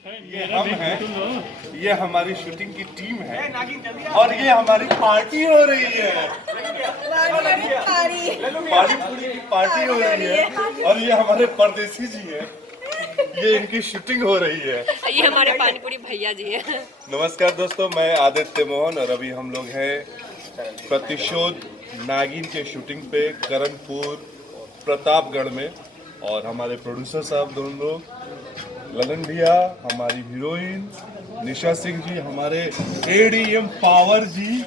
ये हम हैं, ये हमारी शूटिंग की टीम है और ये हमारी पार्टी हो रही है। पानी पूरी की पार्टी हो रही है और ये हमारे परदेसी जी हैं, ये इनकी शूटिंग हो रही है। ये हमारे पानीपुरी भैया जी है। नमस्कार दोस्तों, मैं आदित्य मोहन और अभी हम लोग हैं प्रतिशोध नागिन के शूटिंग पे करणपुर प्रतापगढ़ में। और हमारे प्रोड्यूसर साहब दोनों लोग, ललन भैया, हमारी हीरोइन निशा सिंह जी, हमारे एडीएम पावर जी,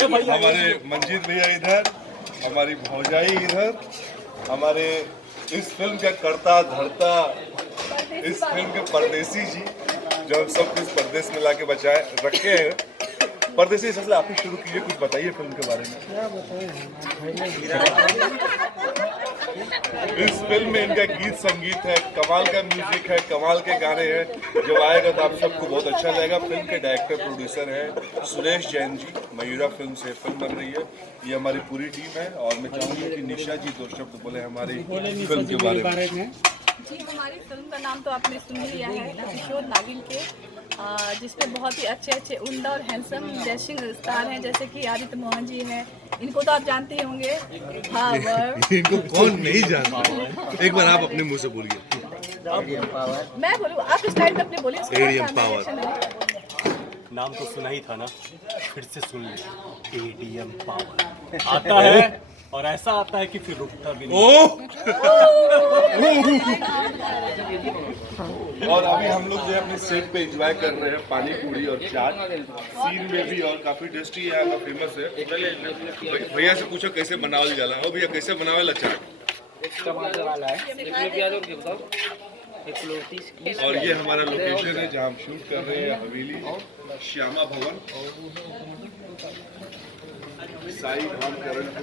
हमारे मंजीत भैया इधर, हमारी भौजाई इधर, हमारे इस फिल्म का करता धरता, इस फिल्म के परदेसी जी, जो हम सब कुछ परदेश में लाके बचाए रखे हैं। परदेसी सबसे आप ही शुरू कीजिए, कुछ बताइए फिल्म के बारे में। क्या बताएं? इस फिल्म में इनका गीत संगीत है, कमाल का म्यूजिक है, कमाल के गाने हैं। जब आएगा तो आप सबको बहुत अच्छा लगेगा। फिल्म के डायरेक्टर प्रोड्यूसर हैं सुरेश जैन जी, मयूरा फिल्म से फिल्म बन रही है। ये हमारी पूरी टीम है और मैं चाहूंगा कि निशा जी दो शब्द बोले हमारी फिल्म के बारे में। जी, हमारी फिल्म का नाम तो आपने सुन ही लिया है, प्रतिशोध नागिन के, जिसमें बहुत ही अच्छे उम्दा और हैंडसम डैशिंग स्टार हैं, जैसे कि आदित्य मोहन जी हैं। इनको तो आप जानते ही होंगे। इनको कौन नहीं जानता, एक बार आप अपने मुंह से बोलिए। मैं बोलूँ, आप इस टाइम पे अपने बोलिए। ADM power. नाम तो सुना ही था ना, फिर से सुन ले। एडीएम पावर आता है और ऐसा आता है कि फिर रुकता भी नहीं। और अभी हम लोग जो है अपने सेट पे एंजॉय कर रहे हैं पानी पूरी और चाट सीन में भी, और काफी टेस्टी है, यहाँ का फेमस है। भैया से पूछो कैसे बनावल जाला हो। भैया कैसे बनावेला चाट? एक टमाटर वाला है, एक प्याज और बताओ, एक किलो 30। और ये हमारा लोकेशन है जहाँ हम शूट कर रहे हैं, हवेली श्यामा भवन, साई धाम करणपुर।